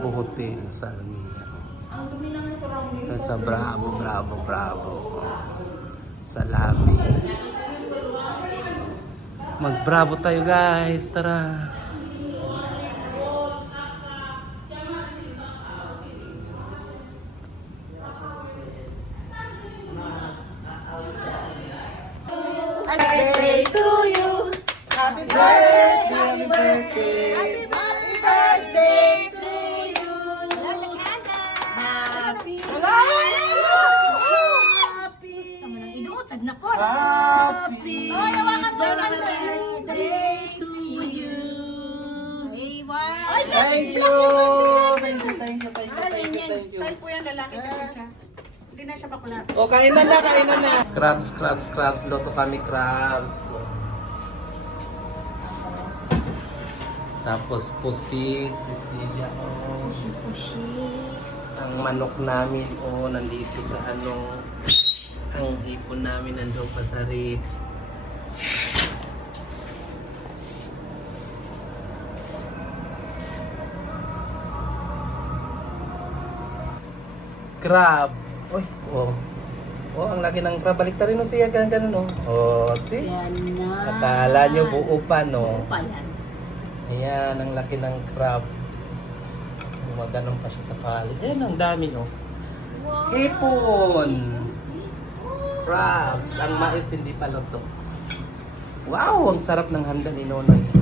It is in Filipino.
Hotel sa Almia. Sa Bravo. Sa lobby. Mag-bravo tayo guys, tara. Happy birthday to you. Happy birthday, happy birthday. Happy birthday to you. Happy birthday to you. Thank you. Style po yan, lalaki kasi siya. Hindi na siya bakla. O, kainan na. Crabs. Loto kami crabs. Tapos pusit, Cecilia. Ang manok namin, nandito sa ang hipon namin nandun pa sa rib. Crab. Uy, ang laki ng crab. Balik rin siya, ganun. See? Yan na. Akala nyo buo pa, no? Buo pa yan. Ayan, ang laki ng crab. Gumaganon pa siya sa palit. Ayan, ang dami, no? Wow. Hipon! Crabs! Ang mais hindi pa luto. Wow! Ang sarap ng handa ni Nonoy.